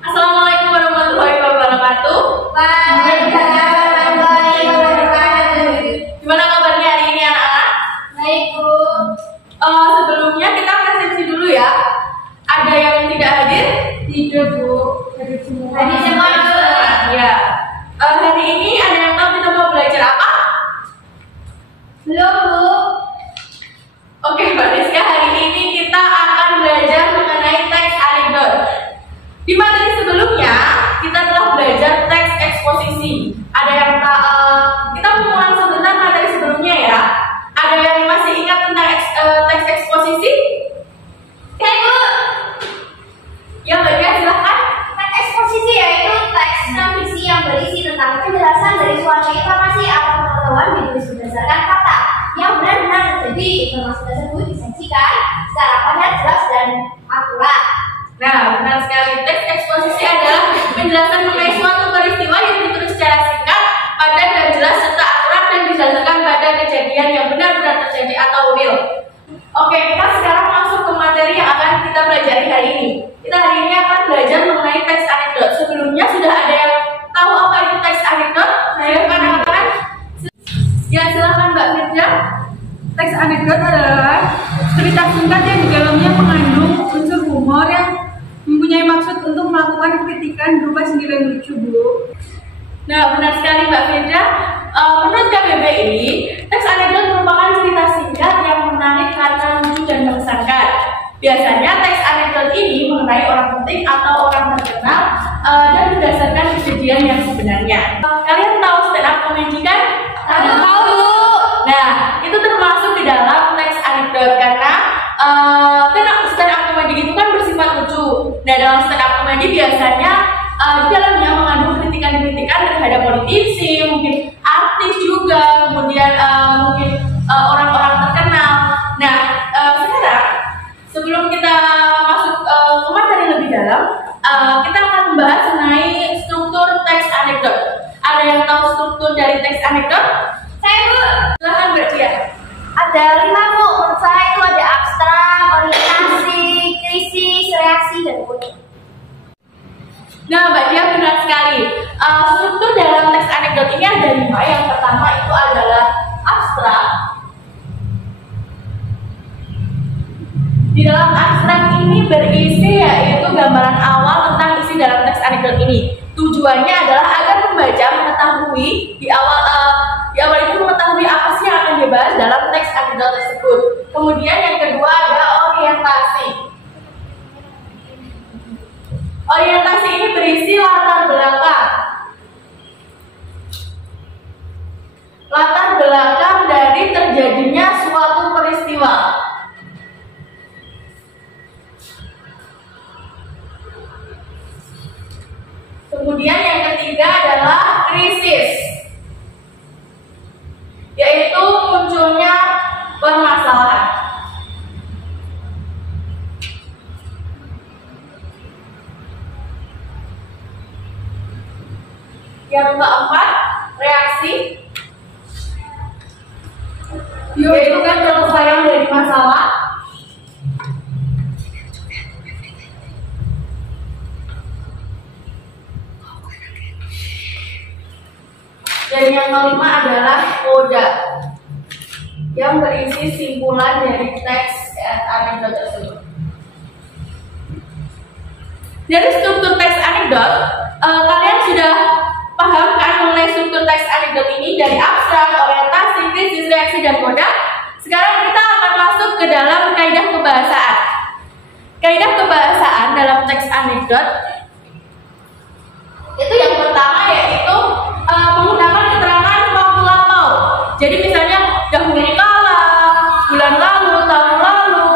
Assalamualaikum warahmatullahi wabarakatuh. Waalaikumsalam warahmatullahi wabarakatuh. Gimana kabarnya hari ini anak-anak? Baik, Bu. Sebelumnya kita presensi dulu ya. Ada yang tidak hadir? Tidak, Bu. Hadir semua. Hadir semua. Ya. Hari ini ada yang tahu kita mau belajar apa? Belum, Bu. Oke, Mbak Rizka, hari ini kita akan belajar mengenai teks anekdot. Di materi sebelumnya kita telah belajar teks eksposisi. Ada yang kita mengulang sebentar materi sebelumnya ya. Ada yang masih ingat tentang teks eksposisi? Oke, Bu. Ya, Mbak Dia, silahkan. Teks eksposisi yaitu teks non-fiksi yang berisi tentang penjelasan dari suatu informasi atau pengetahuan ditulis berdasarkan fakta yang benar-benar terjadi. Informasi tersebut disajikan secara padat, jelas, dan akurat. Nah, benar sekali. Teks eksposisi adalah penjelasan mengenai suatu peristiwa yang ditulis secara singkat, padat, dan jelas serta akurat dan didasarkan pada kejadian yang benar-benar terjadi atau real. Oke, kita sekarang masuk ke materi yang akan kita pelajari hari ini. Kita hari ini akan belajar mengenai teks anekdot. Sebelumnya sudah ada yang tahu apa itu teks anekdot? Saya akan ya, silakan Mbak Firja. Teks anekdot adalah cerita singkat yang di dalamnya mengandung unsur humor yang mempunyai maksud untuk melakukan kritikan berupa sindiran lucu, Bu. Nah, benar sekali Mbak Firja. Menurut KBBI, teks anekdot merupakan cerita singkat yang menarik karena lucu dan mengesankan. Biasanya teks anekdot ini mengenai orang penting atau orang terkenal dan berdasarkan kejadian yang sebenarnya. Kalian tahu stand up comedy kan? Tahu. Nah, itu termasuk di dalam teks anekdot karena stand up comedy itu kan bersifat lucu. Nah, dalam stand up comedy biasanya di dalamnya mengandung kritikan-kritikan terhadap politisi, mungkin artis juga, kemudian mungkin orang-orang terkenal. Nah, sekarang sebelum kita masuk ke materi lebih dalam, kita akan membahas mengenai struktur teks anekdot. Ada yang tahu struktur dari teks anekdot? Saya, Bu. Silahkan Mbak Tia. Ada 5, Bu. Menurut saya itu ada abstrak, orientasi, krisis, reaksi, dan unik. Nah, Mbak Dia benar sekali. Struktur dalam teks anekdot ini ada 5. Yang pertama itu adalah abstrak. Di dalam abstrak ini berisi yaitu gambaran awal tentang isi dalam teks anekdot ini. Tujuannya adalah agar pembaca mengetahui di awal itu mengetahui apa sih yang akan dibahas dalam teks anekdot tersebut. Kemudian yang kedua ada orientasi. Orientasi ini berisi latar belakang. Latar belakang dari terjadinya suatu peristiwa. Kemudian yang ketiga adalah krisis, yaitu munculnya permasalahan. Yang keempat, reaksi, yaitu kan penyelesaian dari masalah. Dan yang kelima adalah koda, yang berisi simpulan dari teks anekdot tersebut. Dari struktur teks anekdot, kalian sudah paham kan mengenai struktur teks anekdot ini dari abstrak, orientasi, krisis, reaksi, dan koda. Sekarang kita akan masuk ke dalam kaidah kebahasaan. Kaidah kebahasaan dalam teks anekdot itu yang pertama yaitu menggunakan keterangan waktu lampau. Jadi misalnya dahulu kala, bulan lalu, tahun lalu,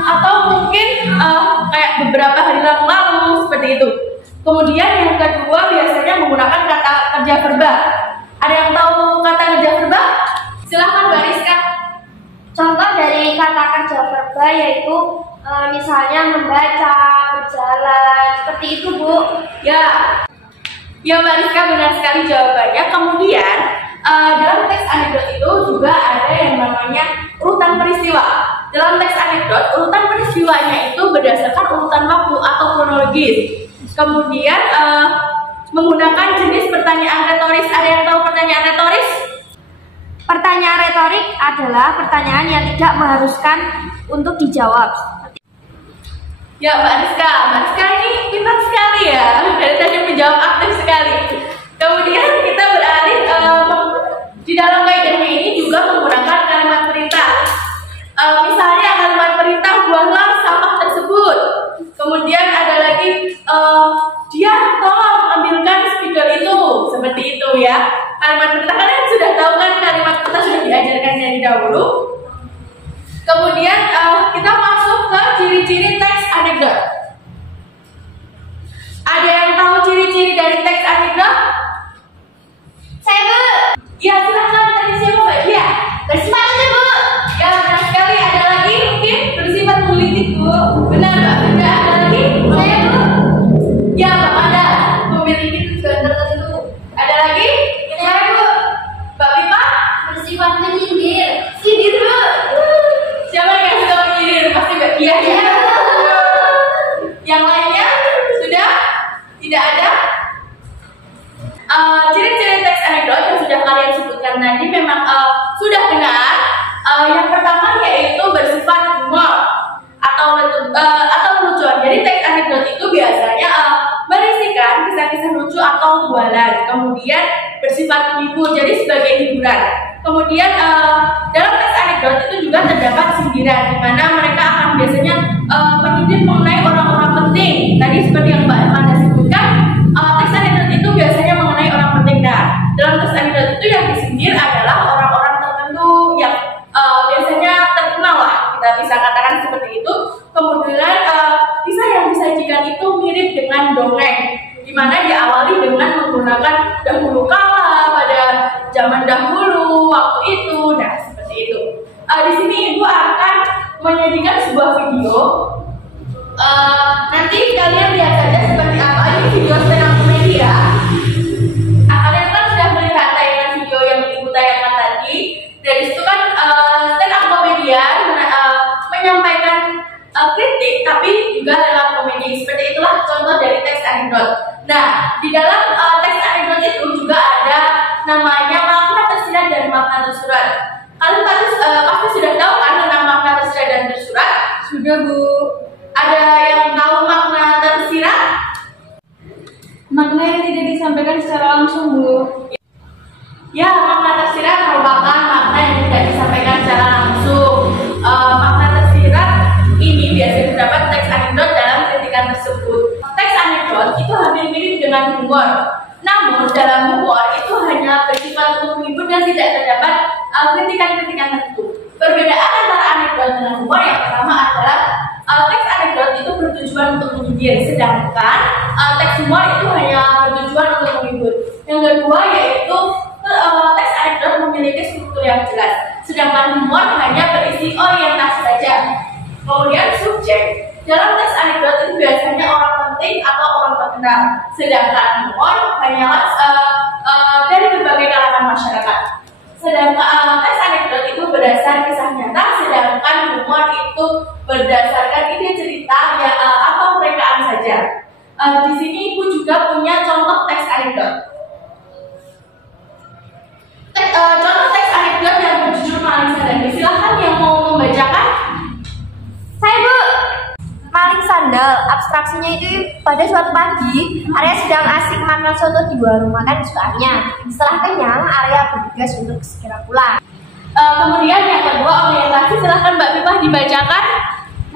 atau mungkin kayak beberapa hari lalu seperti itu. Kemudian yang kedua biasanya menggunakan kata kerja verba. Ada yang tahu kata kerja verba? Silahkan Mbak Rizka. Contoh dari kata kerja verba yaitu misalnya membaca, berjalan, seperti itu, Bu. Ya Mbak Rizka, benar sekali jawabannya. Kemudian dalam teks anekdot itu juga ada yang namanya urutan peristiwa. Dalam teks anekdot, urutan peristiwanya itu berdasarkan urutan waktu atau kronologis. Kemudian menggunakan jenis pertanyaan retoris. Ada yang tahu pertanyaan retoris? Pertanyaan retorik adalah pertanyaan yang tidak mengharuskan untuk dijawab. Ya, Mbak Rizka ini pintar sekali ya. Dari tadi menjawab aktif sekali. Kemudian kita beralih di dalam kaidahnya ini juga menggunakan kalimat perintah. Misalnya kalimat perintah buanglah sampah tersebut. Kemudian ada lagi dia tolong ambilkan spidol itu, seperti itu ya. Kalimat perintah kalian sudah tahu kan, kalimat perintah sudah diajarkan dari dahulu. Kemudian kita masuk ke ciri-ciri teks anekdot. Ada yang tahu ciri-ciri dari teks anekdot? Saya Bu. Ya, silakan. Tadi siapa Mbak Dia? Bersifat lucu Bu. Ya, benar sekali. Ada lagi mungkin bersifat politik Bu. Benar Mbak Frida. Ada lagi? Saya Bu. Ya, Mbak Manda memiliki tujuan tertentu. Ada lagi? Saya Bu. Mbak Pipa? Bersifat menyindir. Sindir Bu. Siapa yang sudah menyindir? Pasti Mbak Dia ya. Yang lainnya sudah tidak ada. Ciri-ciri teks anekdot yang sudah kalian sebutkan tadi memang sudah benar. Yang pertama yaitu bersifat humor atau lucuan. Jadi teks anekdot itu biasanya berisikan kisah-kisah lucu atau bualan. Kemudian bersifat menghibur, jadi sebagai hiburan. Kemudian dalam teks anekdot itu juga terdapat sindiran, di mana mereka akan biasanya menyindir mengenai orang-orang penting. Tadi seperti yang Mbak Amanda sebutkan, teks anekdot itu biasanya mengenai orang penting. Nah, dalam teks anekdot itu yang disindir adalah orang-orang tertentu yang biasanya terkenal lah, kita bisa katakan seperti itu. Kemudian kisah yang disajikan itu mirip dengan dongeng, di mana diawali dengan menggunakan dahulu kala, pada zaman dahulu, waktu itu. Nah, seperti itu. Di sini Ibu akan menyajikan sebuah video. Nanti kalian lihat saja seperti apa. Ini video stand up comedy ya. Kalian kan sudah melihat tayangan video yang Ibu tayangkan tadi. Dari situ kan stand up comedian menyampaikan kritik, tapi juga lewat komedi. Seperti itulah contoh dari teks anekdot. Nah, di dalam teks anekdot itu juga ada namanya makna tersirat dan makna tersurat. Kalian pasti sudah tahu kan tentang makna tersirat dan tersurat? Sudah Bu. Ada yang tahu makna tersirat? Makna yang tidak disampaikan secara langsung Bu. Ya, makna tersirat merupakan makna yang tidak disampaikan secara langsung. Makna tersirat ini biasanya terdapat teks anekdot dalam kritikan tersebut. Teks anekdot itu hampir mirip dengan humor. Namun dalam humor itu hanya bersifat untuk menghibur dan tidak terdapat kritikan-kritikan tertentu. Perbedaan antara anekdot dengan humor yang pertama adalah teks anekdot itu bertujuan untuk menyindir, sedangkan teks humor itu hanya bertujuan untuk menghibur. Yang kedua yaitu teks anekdot memiliki struktur yang jelas, sedangkan humor hanya berisi orientasi saja. Kemudian subjek. Dalam teks anekdot itu biasanya orang penting atau orang terkenal, sedangkan humor hanyalah dari berbagai kalangan masyarakat. Sedangkan teks anekdot itu berdasar kisah nyata, sedangkan humor itu berdasarkan ide cerita ya, atau perekaan saja. Di sini Ibu juga punya contoh teks anekdot. Contoh teks anekdot yang berjudul Maling Sandal. Silahkan yang mau membacakan. Saya Bu. Maling sandal, abstraksinya itu pada suatu pagi, Arya sedang asik makan soto di warung makan kesukaannya. Setelah kenyang, Arya bergegas untuk segera pulang. Kemudian yang kedua orientasi, silahkan Mbak Pipa dibacakan.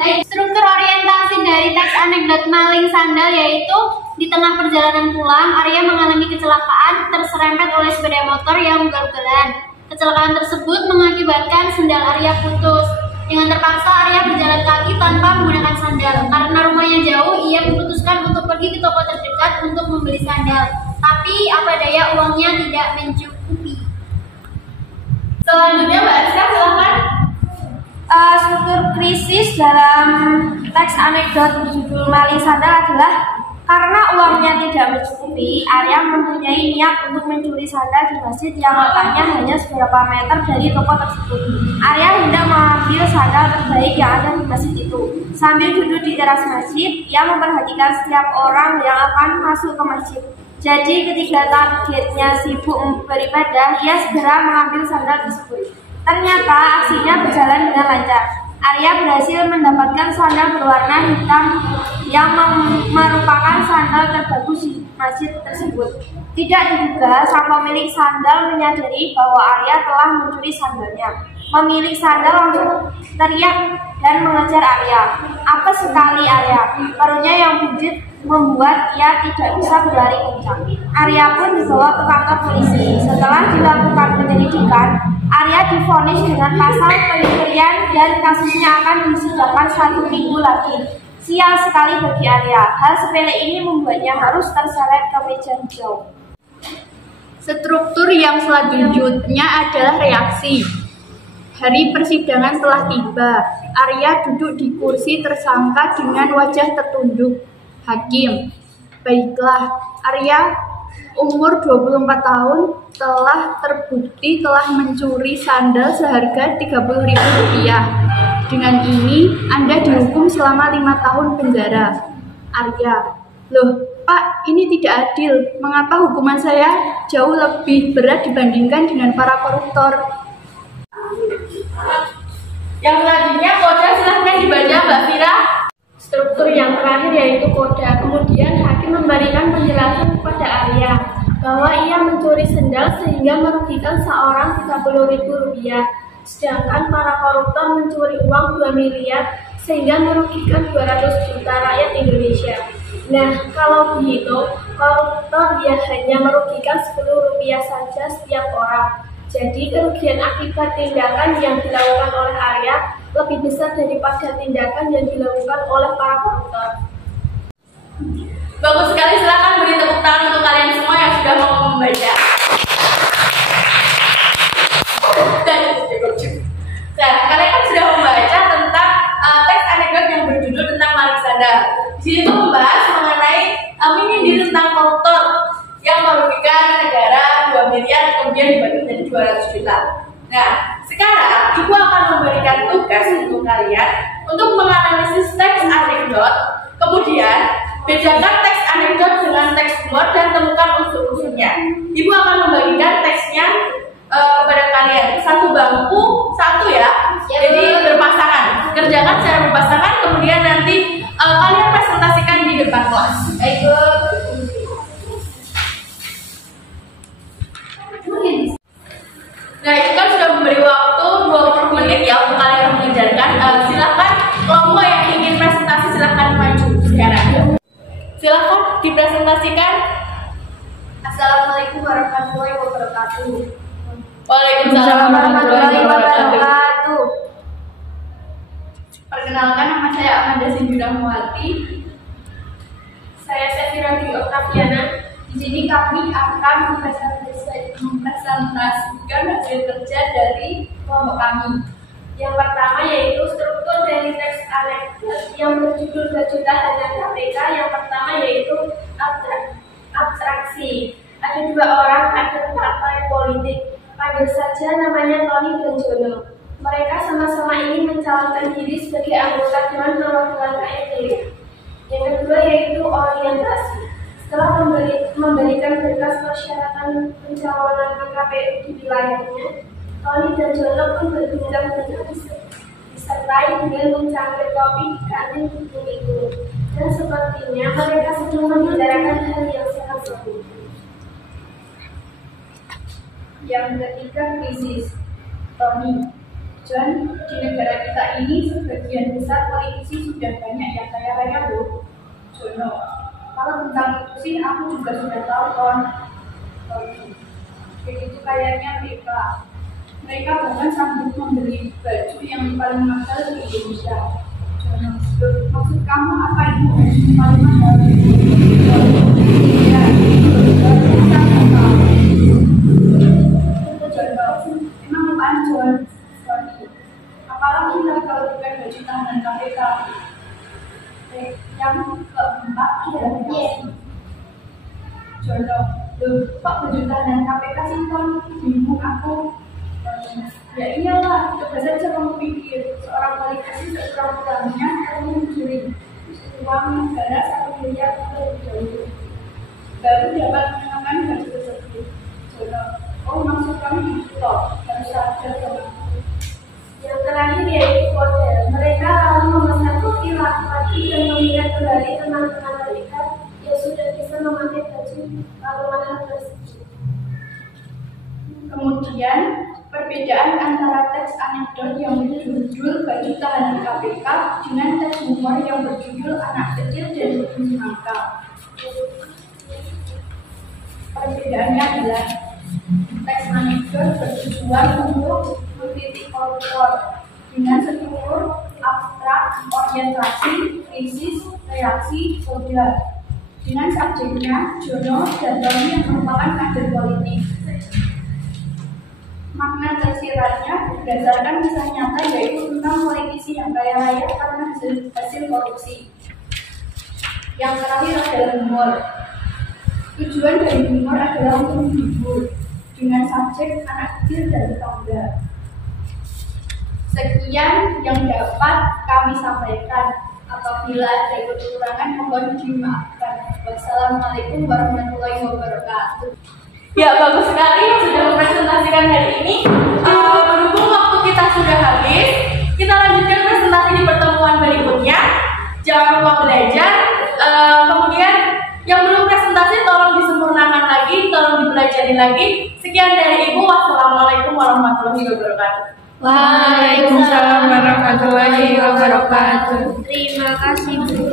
Nah, struktur orientasi dari teks anekdot Maling Sandal yaitu di tengah perjalanan pulang, Arya mengalami kecelakaan terserempet oleh sepeda motor yang ugal-ugalan. Kecelakaan tersebut mengakibatkan sendal Arya putus. Dengan terpaksa Arya berjalan kaki tanpa menggunakan sandal. Karena rumahnya jauh, ia memutuskan untuk pergi ke toko terdekat untuk membeli sandal. Tapi apa daya uangnya tidak mencukupi. Selanjutnya Mbak Rizka, silahkan. Struktur krisis dalam teks anekdot berjudul Maling Sandal adalah Karena uangnya tidak mencukupi, Arya mempunyai niat untuk mencuri sandal di masjid yang letaknya hanya beberapa meter dari toko tersebut. Arya hendak mengambil sandal terbaik yang ada di masjid itu. Sambil duduk di teras masjid, ia memperhatikan setiap orang yang akan masuk ke masjid. Jadi ketika targetnya sibuk beribadah, ia segera mengambil sandal tersebut. Ternyata aksinya berjalan dengan lancar. Arya berhasil mendapatkan sandal berwarna hitam yang merupakan sandal terbagus di masjid tersebut. Tidak diduga, sang pemilik sandal menyadari bahwa Arya telah mencuri sandalnya. Pemilik sandal langsung teriak dan mengejar Arya. Apes sekali Arya, perutnya yang buncit membuat ia tidak bisa berlari kencang. Arya pun dibawa ke kantor polisi. Setelah dilakukan penyelidikan, Arya divonis dengan pasal pencurian dan kasusnya akan disidangkan 1 minggu lagi. Sial sekali bagi Arya. Hal sepele ini membuatnya harus terseret ke meja hijau. Struktur yang selanjutnya adalah reaksi. Hari persidangan telah tiba. Arya duduk di kursi tersangka dengan wajah tertunduk. Hakim, baiklah, Arya umur 24 tahun telah terbukti telah mencuri sandal seharga Rp30.000. Dengan ini, Anda dihukum selama 5 tahun penjara. Arya, loh Pak, ini tidak adil. Mengapa hukuman saya jauh lebih berat dibandingkan dengan para koruptor? Yang selanjutnya koda, silahkan dibaca Mbak Fira. Struktur yang terakhir yaitu koda. Kemudian hakim memberikan penjelasan kepada Arya bahwa ia mencuri sendal sehingga merugikan seorang Rp30.000, sedangkan para koruptor mencuri uang 2 miliar sehingga merugikan 200 juta rakyat Indonesia. Nah, kalau begitu, koruptor dia hanya merugikan Rp10 saja setiap orang. Jadi kerugian akibat tindakan yang dilakukan oleh Arya lebih besar daripada tindakan yang dilakukan oleh para koruptor. Bagus sekali, silakan beri tepuk tangan untuk kalian semua yang sudah mau membaca. Nah, kalian kan sudah membaca tentang teks anekdot yang berjudul tentang maling sandal. Di sini tuh membahas mengenai mini tentang koruptor yang merugikan negara 2 miliar kemudian dibagi menjadi 200 juta. Nah, sekarang Ibu akan memberikan tugas untuk kalian untuk menganalisis teks anekdot, kemudian bedakan teks anekdot dengan teks humor dan temukan unsur-unsurnya. Ibu akan membagikan teksnya kepada kalian. Satu bangku, satu ya. Jadi berpasangan. Kerjakan secara berpasangan, kemudian nanti kalian presentasikan di depan kelas. Baik, Bu. Nah, itu kan sudah memberi waktu 20 menit ya untuk kalian mengerjakan. Silahkan kelompok yang ingin presentasi silahkan maju sekarang. Silahkan dipresentasikan. Assalamualaikum warahmatullahi wabarakatuh. Waalaikumsalam warahmatullahi wabarakatuh. Perkenalkan, nama saya Amanda Sinjuna Muwati. Saya Sefira Dwi Oktaviana. Di sini kami akan mempresentasikan hasil kerja dari kelompok kami. Yang pertama yaitu struktur dari teks anekdot yang berjudul Bajulah Hanya KPK. Yang pertama yaitu abstraksi. Ada 2 orang kader partai politik. Panggil saja namanya Tony dan Jono. Mereka sama-sama ingin mencalonkan diri sebagai anggota Dewan Perwakilan Rakyat Daerah. Yang kedua yaitu orientasi. Setelah memberikan berkas persyaratan pencalonan ke KPU di wilayahnya, Tony dan Jono pun berbincang-bincang disertai dengan mencangkir kopi di kantin itu. Dan sepertinya mereka sedang membicarakan hal yang sangat seru. Yang ketiga, krisis. Tony, John, di negara kita ini sebagian besar politisi sudah banyak yang kaya raya loh. Jono, kalau tentang itu sih aku juga sudah tahu Ton. Begitu kayaknya mereka bahkan sanggup membeli baju yang paling mahal di Indonesia. Jono, maksud kamu apa itu paling mahal? Ya, emang apaan John? Apalagi kalau bukan baju tahanan KPK. Yang keempat, Jono, loh kok baju tahanan KPK sih Ton? Bingung aku. Ya iyalah, coba saja kamu pikir seorang politisi sekurang-kurangnya kamu mencuri uang negara 1 miliar terlebih dahulu, baru dapat mengenakan baju tersebut. Jono, oh maksud kami gitu toh, harus sadar dong. Yang terakhir yaitu kode. Mereka lalu memesan kopi laki-laki dan mengingat kembali teman-teman mereka yang sudah bisa memakai baju mahal tersebut. Kemudian, perbedaan antara teks anekdot yang berjudul Baju Tahanan KPK dengan teks humor yang berjudul Anak Kecil dan Bunyi Mangkal. Perbedaannya adalah teks anekdot bertujuan untuk mengkritik koruptor dengan struktur abstrak, orientasi, krisis, reaksi, sosial. Dengan subjeknya Jono dan Tony yang merupakan kader politik. Makna tersiratnya berdasarkan kisah nyata yaitu tentang politisi yang kaya raya karena hasil korupsi. Yang terakhir adalah humor. Tujuan dari humor adalah untuk menghibur dengan subjek anak kecil dan tetangga. Sekian yang dapat kami sampaikan. Apabila ada kekurangan mohon dimaafkan. Wassalamualaikum warahmatullahi wabarakatuh. Ya, bagus sekali yang sudah mempresentasikan hari ini. Berhubung waktu kita sudah habis, kita lanjutkan presentasi di pertemuan berikutnya. Jangan lupa belajar. Kemudian yang belum presentasi tolong disempurnakan lagi, tolong dipelajari lagi. Sekian dari Ibu. Wassalamualaikum warahmatullahi wabarakatuh. Waalaikumsalam warahmatullahi wabarakatuh. Terima kasih Bu.